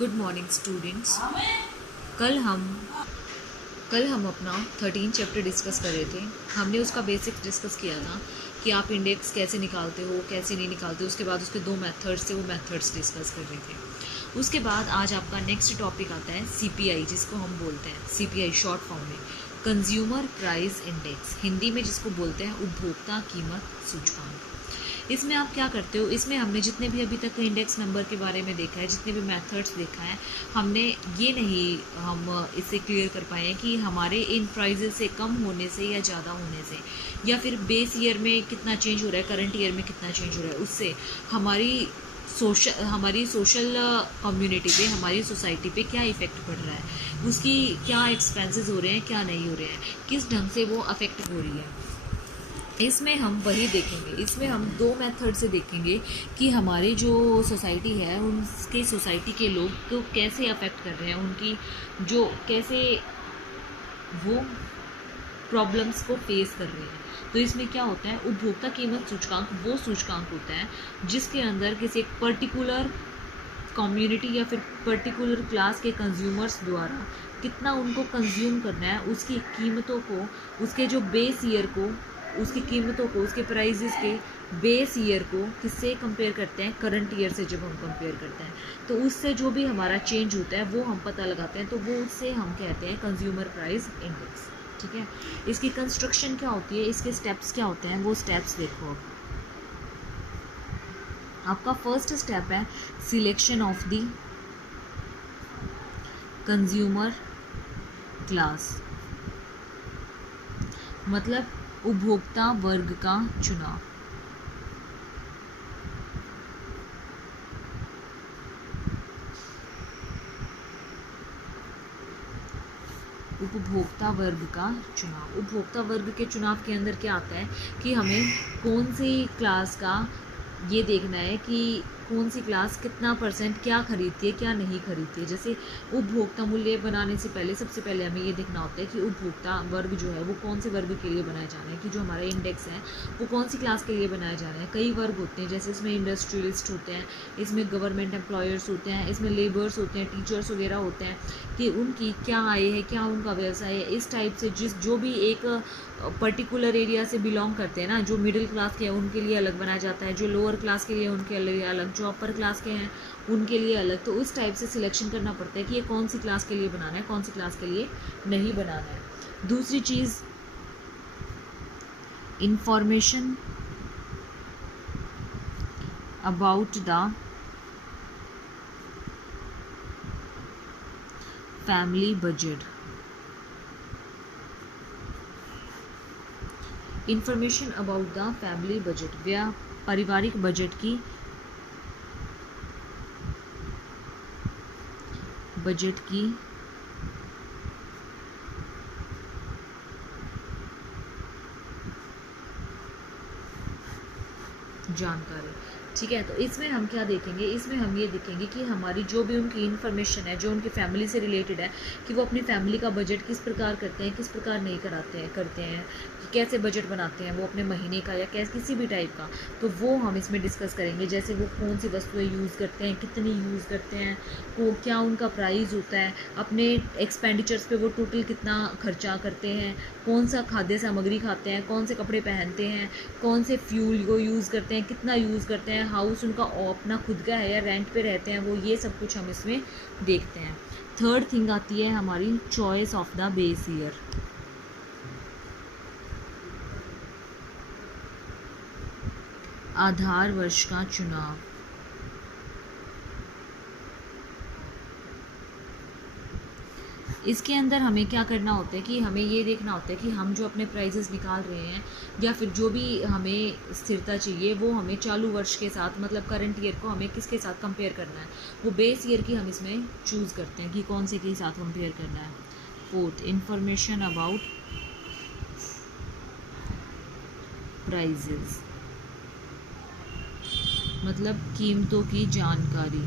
Good morning students. कल हम कल हम अपना 13 चैप्टर डिस्कस कर रहे थे। हमने उसका बेसिक्स डिस्कस किया था कि आप इंडेक्स कैसे निकालते हो, कैसे नहीं निकालते। उसके बाद उसके दो मेथड्स थे, वो मेथड्स डिस्कस कर रहे थे। उसके बाद आज आपका नेक्स्ट टॉपिक आता है सीपीआई, जिसको हम बोलते हैं सीपीआई शॉर्ट फॉर्म में कंज्यूमर प्राइस इंडेक्स, हिंदी में जिसको बोलते हैं उपभोक्ता कीमत सूचकांक। इसमें आप क्या करते हो, इसमें हमने जितने भी अभी तक इंडेक्स नंबर के बारे में देखा है, जितने भी मेथड्स देखा है, हमने ये नहीं हम इससे क्लियर कर पाए हैं कि हमारे इन प्राइजेस से कम होने से या ज़्यादा होने से, या फिर बेस ईयर में कितना चेंज हो रहा है, करंट ईयर में कितना चेंज हो रहा है, उससे हमारी सोशल कम्युनिटी पे, हमारी सोसाइटी पे क्या इफ़ेक्ट पड़ रहा है, उसकी क्या एक्सपेंसेस हो रहे हैं, क्या नहीं हो रहे हैं, किस ढंग से वो अफेक्ट हो रही है। इसमें हम वही देखेंगे। इसमें हम दो मेथड से देखेंगे कि हमारी जो सोसाइटी है उसके सोसाइटी के लोग को कैसे अफेक्ट कर रहे हैं, उनकी जो कैसे वो प्रॉब्लम्स को फेस कर रहे हैं। तो इसमें क्या होता है, उपभोक्ता कीमत सूचकांक वो सूचकांक होता है जिसके अंदर किसी एक पर्टिकुलर कम्युनिटी या फिर पर्टिकुलर क्लास के कंज्यूमर्स द्वारा कितना उनको कंज्यूम करना है, उसकी कीमतों को, उसके जो बेस ईयर को, उसकी कीमतों को, उसके प्राइजेस के बेस ईयर को किससे कंपेयर करते हैं, करंट ईयर से जब हम कंपेयर करते हैं तो उससे जो भी हमारा चेंज होता है वो हम पता लगाते हैं, तो वो उससे हम कहते हैं कंज्यूमर प्राइस इंडेक्स। ठीक है, इसकी कंस्ट्रक्शन क्या होती है, इसके स्टेप्स क्या होते हैं, वो स्टेप्स देखो। आपका फर्स्ट स्टेप है selection of the consumer class, मतलब उपभोक्ता वर्ग का चुनाव। उपभोक्ता वर्ग का चुनाव, उपभोक्ता वर्ग के चुनाव के अंदर क्या आता है कि हमें कौन सी क्लास का ये देखना है कि कौन सी क्लास कितना परसेंट क्या खरीदती है, क्या नहीं खरीदती है। जैसे उपभोक्ता मूल्य बनाने से पहले सबसे पहले हमें ये देखना होता है कि उपभोक्ता वर्ग जो है वो कौन से वर्ग के लिए बनाया जाना है, कि जो हमारा इंडेक्स है वो कौन सी क्लास के लिए बनाया जाना है। कई वर्ग होते हैं, जैसे इसमें इंडस्ट्रियलिस्ट होते हैं, इसमें गवर्नमेंट एम्प्लॉयर्स होते हैं, इसमें लेबर्स होते हैं, टीचर्स वगैरह होते हैं, कि उनकी क्या आय है, क्या उनका व्यवसाय है। इस टाइप से जो भी एक पर्टिकुलर एरिया से बिलोंग करते हैं ना, जो मिडिल क्लास के हैं उनके लिए अलग बनाया जाता है, जो लोअर क्लास के लिए उनके लिए अलग, जो अपर क्लास के हैं उनके लिए अलग। तो उस टाइप से सिलेक्शन करना पड़ता है कि ये कौन सी क्लास के लिए बनाना है, कौन सी क्लास के लिए नहीं बनाना है। दूसरी चीज़, information about the family budget, information about the family budget, या पारिवारिक बजट की जानकारी। ठीक है, तो इसमें हम क्या देखेंगे, इसमें हम ये देखेंगे कि हमारी जो भी उनकी इन्फॉर्मेशन है, जो उनकी फैमिली से रिलेटेड है, कि वो अपनी फैमिली का बजट किस प्रकार करते हैं, किस प्रकार नहीं करते हैं, कि कैसे बजट बनाते हैं वो अपने महीने का या कैसे किसी भी टाइप का। तो वो हम इसमें डिस्कस करेंगे। जैसे वो कौन सी वस्तुएं यूज़ करते हैं, कितनी यूज़ करते हैं, वो क्या उनका प्राइस होता है, अपने एक्सपेंडिचर्स पे वो टोटल कितना खर्चा करते हैं, कौन सा खाद्य सामग्री खाते हैं, कौन से कपड़े पहनते हैं, कौन से फ्यूल को यूज़ करते हैं, कितना यूज़ करते हैं, हाउस उनका अपना खुद का है या रेंट पे रहते हैं वो, ये सब कुछ हम इसमें देखते हैं। थर्ड थिंग आती है हमारी choice of the base year, आधार वर्ष का चुनाव। इसके अंदर हमें क्या करना होता है कि हमें ये देखना होता है कि हम जो अपने प्राइजेस निकाल रहे हैं या फिर जो भी हमें स्थिरता चाहिए वो हमें चालू वर्ष के साथ, मतलब करंट ईयर को हमें किसके साथ कंपेयर करना है, वो बेस ईयर की हम इसमें चूज़ करते हैं कि कौन से के साथ कंपेयर करना है। फोर्थ, इंफॉर्मेशन अबाउट प्राइजेस, मतलब कीमतों की जानकारी।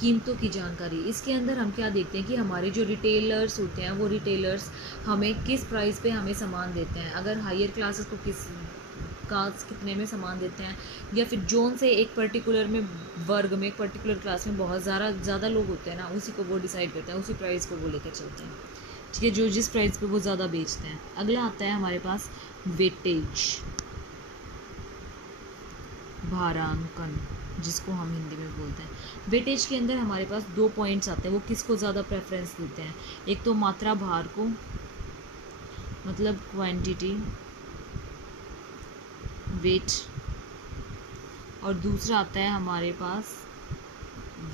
कीमतों की जानकारी, इसके अंदर हम क्या देखते हैं कि हमारे जो रिटेलर्स होते हैं वो रिटेलर्स हमें किस प्राइस पे हमें सामान देते हैं। अगर हायर क्लासेस को कास्ट कितने में सामान देते हैं, या फिर जोन से एक पर्टिकुलर में वर्ग में, एक पर्टिकुलर क्लास में बहुत ज़्यादा लोग होते हैं ना, उसी को वो डिसाइड करते हैं, उसी प्राइस को वो लेकर चलते हैं, ठीक है, जो जिस प्राइस पे वो ज़्यादा बेचते हैं। अगला आता है हमारे पास वेटेज, भारांकन, जिसको हम हिंदी में बोलते हैं। वेटेज के अंदर हमारे पास 2 पॉइंट्स आते हैं, वो किसको ज़्यादा प्रेफरेंस देते हैं। एक तो मात्रा भार को, मतलब क्वांटिटी वेट, और दूसरा आता है हमारे पास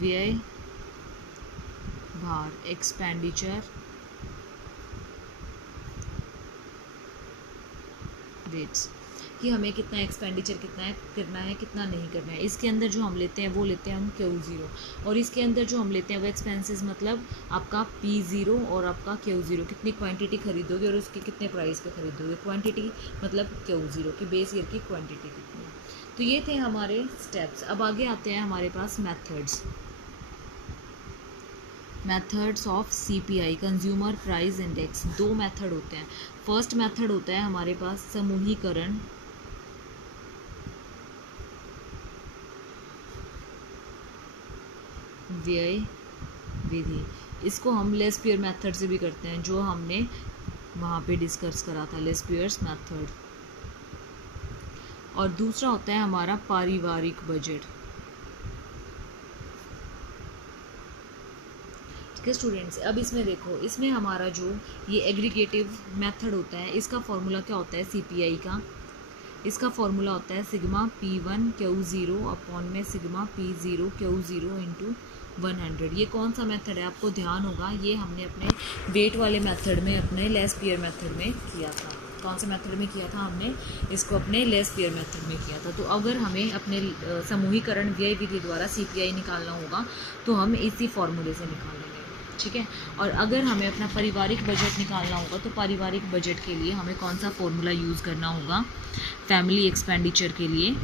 व्यय भार, एक्सपेंडिचर रेट्स, कि हमें कितना एक्सपेंडिचर करना है कितना नहीं करना है। इसके अंदर जो हम लेते हैं वो लेते हैं हम Q0, और इसके अंदर जो हम लेते हैं वो एक्सपेंसेस, मतलब आपका P0 और आपका Q0, कितनी क्वांटिटी खरीदोगे और उसकी कितने प्राइस पे खरीदोगे। क्वांटिटी मतलब Q0 की बेस ईयर की क्वांटिटी कितनी। तो ये थे हमारे स्टेप्स। अब आगे आते हैं हमारे पास methods of CPI, consumer price index. 2 method होते हैं। फर्स्ट मेथड होता है हमारे पास समूहीकरण, व्यय विधि। इसको हम लेस्पियर मेथड से भी करते हैं, जो हमने वहाँ पे डिस्कस करा था, लेस्पियर्स मेथड। और दूसरा होता है हमारा पारिवारिक बजट। ठीक है स्टूडेंट्स, अब इसमें देखो, इसमें हमारा जो ये एग्रीगेटिव मेथड होता है, इसका फॉर्मूला क्या होता है CPI का। इसका फॉर्मूला होता है सिग्मा P1 Q0 अपॉन में सिग्मा P0 Q0 इंटू 100। ये कौन सा मेथड है, आपको ध्यान होगा, ये हमने अपने वेट वाले मेथड में, अपने लेस्पियर मेथड में किया था। कौन से मेथड में किया था हमने, इसको अपने लेस्पियर मेथड में किया था। तो अगर हमें अपने समूहीकरण व्यय विधि द्वारा CPI निकालना होगा तो हम इसी फॉर्मूले से निकालेंगे, ठीक है। और अगर हमें अपना पारिवारिक बजट निकालना होगा तो पारिवारिक बजट के लिए हमें कौन सा फॉर्मूला यूज़ करना होगा, फैमिली एक्सपेंडिचर के लिए,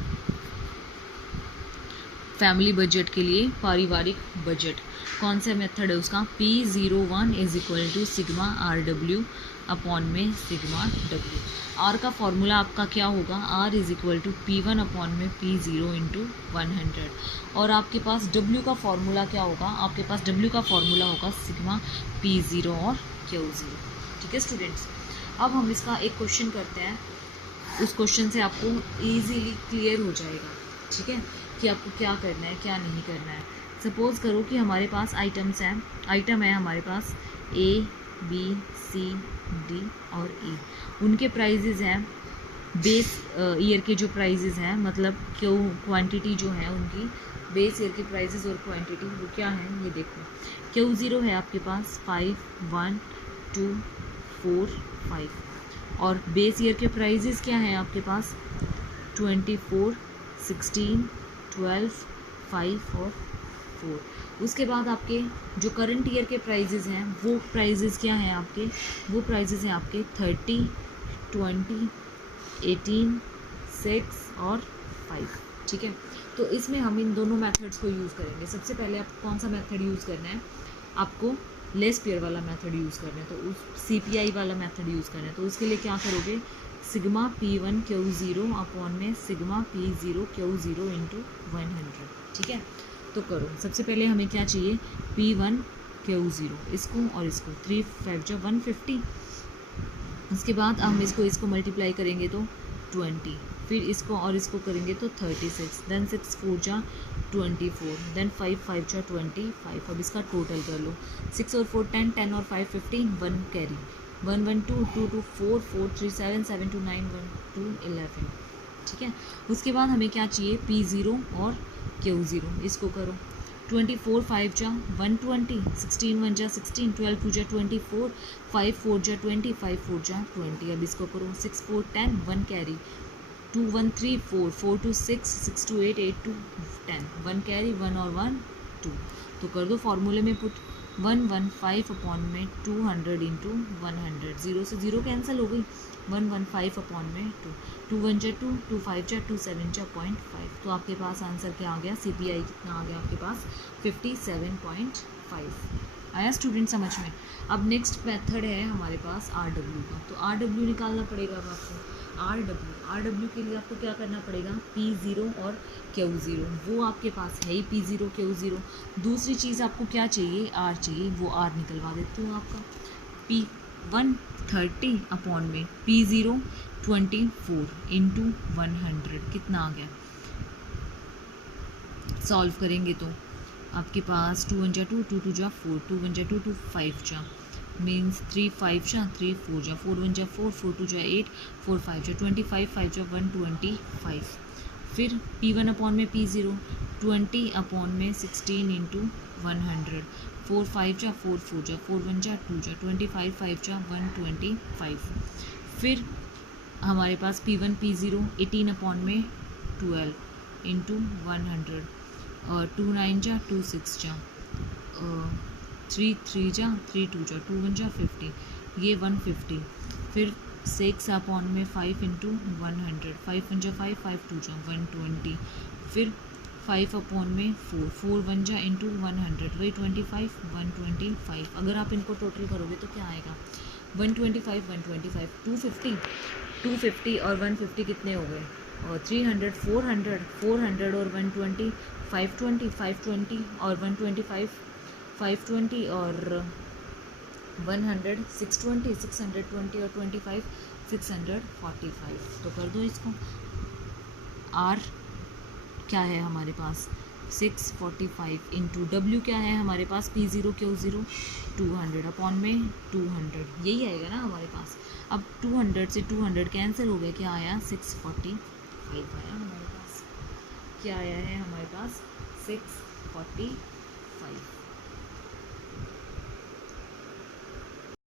फैमिली बजट के लिए पारिवारिक बजट कौन सा मेथड है उसका, P01 is equal to sigma RW upon में सिग्मा W। R का फॉर्मूला आपका क्या होगा, R is equal to P1 upon में P0 इंटू 100। और आपके पास W का फॉर्मूला क्या होगा, आपके पास W का फॉर्मूला होगा सिग्मा P0 और Q0। ठीक है स्टूडेंट्स, अब हम इसका एक क्वेश्चन करते हैं। उस क्वेश्चन से आपको ईजीली क्लियर हो जाएगा, ठीक है, कि आपको क्या करना है क्या नहीं करना है। सपोज करो कि हमारे पास आइटम है हमारे पास A B C D और E। उनके प्राइजेज़ हैं, बेस ईयर के जो प्राइजेज़ हैं, मतलब क्वांटिटी जो है उनकी बेस ईयर की प्राइजेज़ और क्वांटिटी वो क्या है, ये देखो। Q0 है आपके पास 5 1 2 4 5 और बेस ईयर के प्राइजेज़ क्या हैं आपके पास 24 16 12 5 और 4। उसके बाद आपके जो करंट ईयर के प्राइजेज़ हैं वो प्राइजेज़ क्या हैं आपके, वो प्राइजेज़ हैं आपके 30 20 18 6 और 5। ठीक है, तो इसमें हम इन दोनों मेथड्स को यूज़ करेंगे। सबसे पहले आपको कौन सा मेथड यूज़ करना है, आपको लेस्पियर वाला मेथड यूज़ करना है, तो उस CPI वाला मेथड यूज़ करना है। तो उसके लिए क्या करोगे, सिग्मा P1 Q0 अपॉन में सिग्मा P0 Q0 इंटू 100। ठीक है, तो करो। सबसे पहले हमें क्या चाहिए, P1 Q0, इसको और इसको 3 5 जो 150। उसके बाद हम इसको मल्टीप्लाई करेंगे तो 20, फिर इसको और इसको करेंगे तो 36, देन 6 4 जा 24, देन 5 5 जा 25। अब इसका टोटल कर लो, 6 और 4 10 10 और 5 15, 1 कैरी 1 1 2 2 2 4 4 3 7 7 2 9 1 2 11। ठीक है, उसके बाद हमें क्या चाहिए, P0 और Q0, इसको करो। 24 5 जा 120, 16 1 जा 16, 12 2 जा 24, 5 4 जा 20, 5 4 जा 20। अब इसको करो, 6 4 10, 1 कैरी 2 1 3 4 4 2 6 6 2 8 8 2 10, 1 कैरी 1 और 1 2। तो कर दो फॉर्मूले में पुट, 115 अपॉन में 200 इंटू 100, 0 से 0 कैंसिल हो गई, 115 अपॉन में 2, 2 1 जा 2 2 5 जा 2 7 जा 0.5। तो आपके पास आंसर क्या आ गया, CPI कितना आ गया आपके पास 57.5। आया स्टूडेंट समझ में। अब नेक्स्ट मेथड है हमारे पास RW का, तो RW निकालना पड़ेगा अब आपको। आर डब्ल्यू के लिए आपको क्या करना पड़ेगा, P0 और Q0, वो आपके पास है ही P0 Q0। दूसरी चीज़ आपको क्या चाहिए, R चाहिए, वो R निकलवा देती हूँ आपका। P1 30 अपॉन में P0 24 इंटू 100 कितना आ गया, सॉल्व करेंगे तो आपके पास 2 1 जा 2 2 2 जा 4 2 1 जा 2 2 5 जा मीन्स 3 5 जा 3 4 जा 4 1 जा 4 4 2 जा 8 4 5 जा 25 5 जा 125। फिर P1 अपॉन में P0 20 अपॉन में 16 इंटू 100 4 5 जा 4 4 जा 4 1 जा 2 जा 25 5 जा 125। फिर हमारे पास P1 P0 18 अपॉन में 12 इंटू 100 और 2 9 जा 2 6 जा 3 3 जा 3 2 जा 2 1 जा 50, ये 150। फिर 6 अपॉन में 5 इंटू 100 5 1 जा 5 5 2 जा 120। फिर 5 अपॉन में 4 4 1 जा इंटू 100 वही 25 125। अगर आप इनको टोटल करोगे तो क्या आएगा, 125 125 250 और 150 कितने हो गए, और 300 400 400 और 120 520 520 और 125 520 और 100 620 620 और 25 645। तो कर दो इसको। R क्या है हमारे पास 645 इंटू W क्या है हमारे पास P0 Q0 200 अपॉन में 200, यही आएगा ना हमारे पास। अब 200 से 200 कैंसिल हो गया, क्या आया 645 आया हमारे पास, क्या आया है हमारे पास 645।